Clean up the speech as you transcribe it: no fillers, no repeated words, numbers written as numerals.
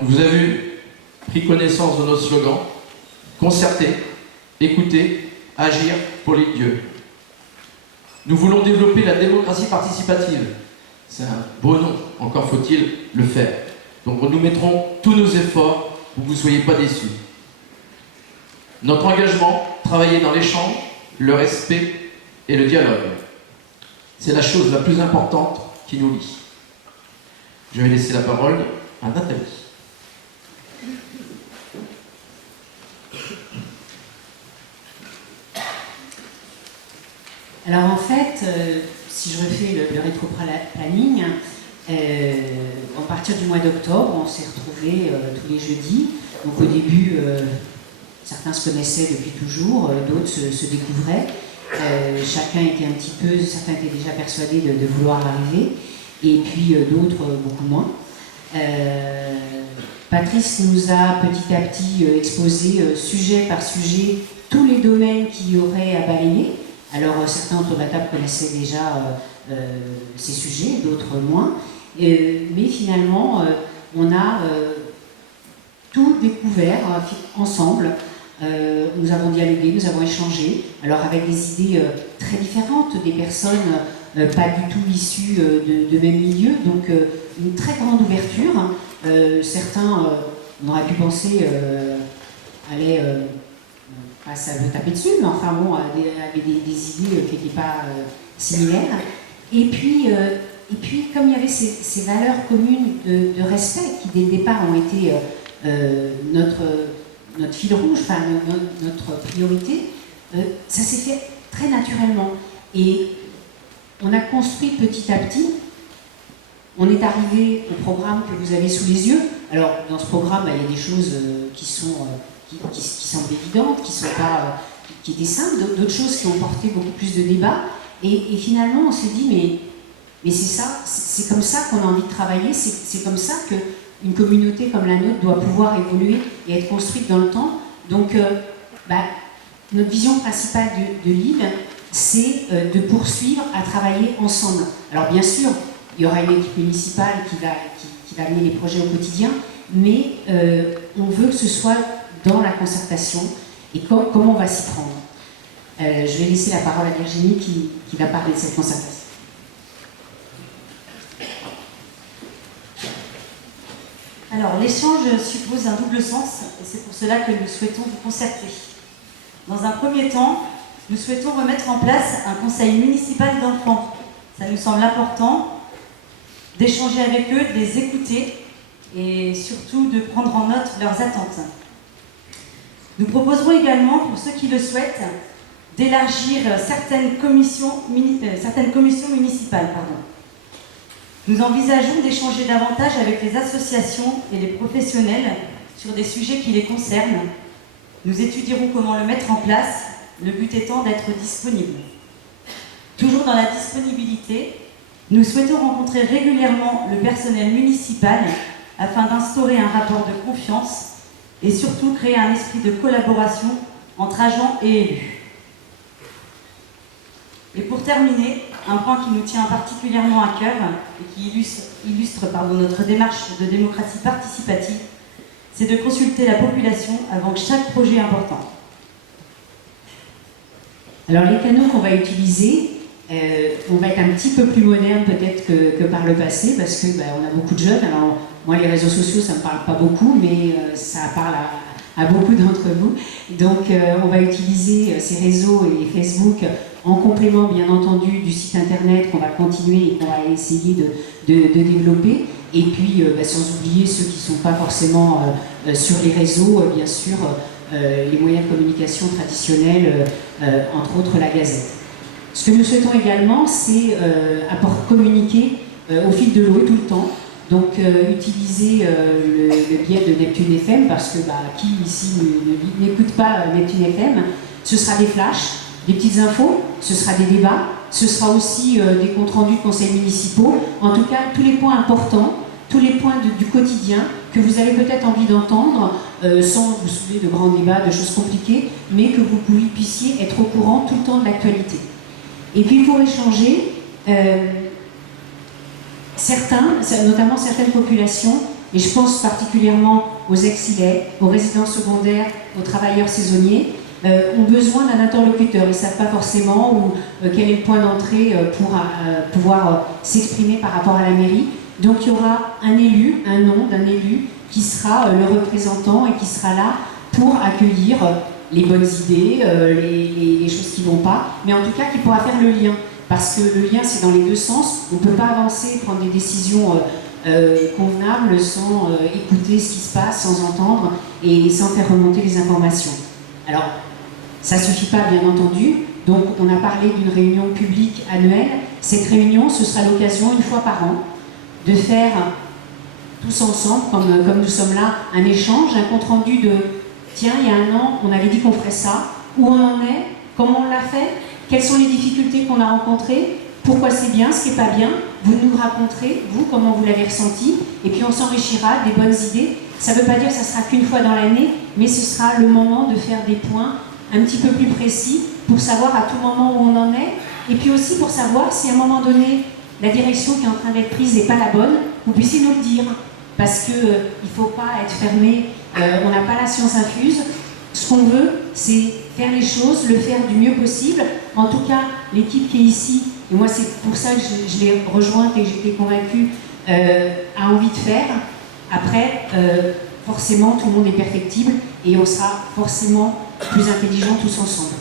Vous avez pris connaissance de notre slogan, concerter, écouter, agir pour les dieux. Nous voulons développer la démocratie participative. C'est un beau nom, encore faut-il le faire. Donc nous mettrons tous nos efforts pour que vous ne soyez pas déçus. Notre engagement, travailler dans l'échange, le respect et le dialogue. C'est la chose la plus importante qui nous lie. Je vais laisser la parole à Nathalie. Alors en fait, si je refais le rétro-planning, à partir du mois d'octobre, on s'est retrouvés tous les jeudis. Donc au début, certains se connaissaient depuis toujours, d'autres se découvraient. Chacun était un petit peu, certains étaient déjà persuadés de vouloir arriver, et puis d'autres beaucoup moins. Patrice nous a petit à petit exposé sujet par sujet tous les domaines qu'il y aurait à balayer. Alors certains autour de la table connaissaient déjà ces sujets, d'autres moins. Mais finalement, on a tout découvert ensemble. Nous avons dialogué, nous avons échangé, alors avec des idées très différentes, des personnes pas du tout issues de même milieu, donc une très grande ouverture. Certains, on aurait pu penser, allaient pas ça veut taper dessus, mais enfin bon, avaient des idées qui n'étaient pas similaires. Et puis, comme il y avait ces valeurs communes de respect qui dès le départ ont été notre fil rouge, enfin notre priorité, ça s'est fait très naturellement. Et on a construit petit à petit. On est arrivé au programme que vous avez sous les yeux. Alors, dans ce programme, il y a des choses qui semblent évidentes, qui étaient simples, d'autres choses qui ont porté beaucoup plus de débats. Et finalement, on s'est dit, mais c'est ça, c'est comme ça qu'on a envie de travailler, c'est comme ça qu'une communauté comme la nôtre doit pouvoir évoluer et être construite dans le temps. Donc, notre vision principale de l'île, c'est de poursuivre à travailler ensemble. Alors, bien sûr, il y aura une équipe municipale qui va mener les projets au quotidien, mais on veut que ce soit dans la concertation et comment on va s'y prendre. Je vais laisser la parole à Virginie qui va parler de cette concertation. Alors, l'échange suppose un double sens et c'est pour cela que nous souhaitons vous concerter. Dans un premier temps, nous souhaitons remettre en place un conseil municipal d'enfants. Ça nous semble important d'échanger avec eux, de les écouter et surtout de prendre en note leurs attentes. Nous proposerons également, pour ceux qui le souhaitent, d'élargir certaines commissions municipales. Nous envisageons d'échanger davantage avec les associations et les professionnels sur des sujets qui les concernent. Nous étudierons comment le mettre en place, le but étant d'être disponible. Toujours dans la disponibilité, nous souhaitons rencontrer régulièrement le personnel municipal afin d'instaurer un rapport de confiance et surtout créer un esprit de collaboration entre agents et élus. Et pour terminer, un point qui nous tient particulièrement à cœur et qui illustre notre démarche de démocratie participative, c'est de consulter la population avant chaque projet important. Alors les canaux qu'on va utiliser, on va être un petit peu plus moderne peut-être que par le passé parce que on a beaucoup de jeunes. Alors moi les réseaux sociaux ça ne me parle pas beaucoup mais ça parle à beaucoup d'entre vous. Donc on va utiliser ces réseaux et Facebook en complément bien entendu du site internet qu'on va continuer et qu'on va essayer de développer. Et puis sans oublier ceux qui ne sont pas forcément sur les réseaux, bien sûr les moyens de communication traditionnels, entre autres la Gazette. Ce que nous souhaitons également, c'est communiquer au fil de l'eau tout le temps. Donc utiliser le biais de Neptune FM, parce que qui ici n'écoute pas Neptune FM, ce sera des flashs, des petites infos, ce sera des débats, ce sera aussi des comptes rendus de conseils municipaux, en tout cas tous les points importants, tous les points du quotidien que vous avez peut-être envie d'entendre, sans vous soulever de grands débats, de choses compliquées, mais que vous puissiez être au courant tout le temps de l'actualité. Et puis pour échanger, certains, notamment certaines populations, et je pense particulièrement aux exilés, aux résidents secondaires, aux travailleurs saisonniers, ont besoin d'un interlocuteur. Ils ne savent pas forcément quel est le point d'entrée pour pouvoir s'exprimer par rapport à la mairie. Donc il y aura un élu, un nom d'un élu qui sera le représentant et qui sera là pour accueillir les bonnes idées, les choses qui ne vont pas, mais en tout cas qui pourra faire le lien. Parce que le lien, c'est dans les deux sens. On ne peut pas avancer, prendre des décisions convenables sans écouter ce qui se passe, sans entendre et sans faire remonter les informations. Alors, ça ne suffit pas, bien entendu. Donc, on a parlé d'une réunion publique annuelle. Cette réunion, ce sera l'occasion, une fois par an, de faire tous ensemble, comme nous sommes là, un échange, un compte-rendu de « Tiens, il y a un an, on avait dit qu'on ferait ça. Où on en est? Comment on l'a fait? Quelles sont les difficultés qu'on a rencontrées? Pourquoi c'est bien, ce qui n'est pas bien? Vous nous raconterez, vous, comment vous l'avez ressenti. Et puis on s'enrichira des bonnes idées. Ça ne veut pas dire que ça sera qu'une fois dans l'année, mais ce sera le moment de faire des points un petit peu plus précis pour savoir à tout moment où on en est. Et puis aussi pour savoir si à un moment donné, la direction qui est en train d'être prise n'est pas la bonne, vous puissiez nous le dire. Parce qu'il ne faut pas être fermé, on n'a pas la science infuse. Ce qu'on veut, c'est faire les choses, le faire du mieux possible. En tout cas, l'équipe qui est ici, et moi c'est pour ça que je l'ai rejointe et que j'étais convaincue, a envie de faire. Après, forcément, tout le monde est perfectible et on sera forcément plus intelligents tous ensemble.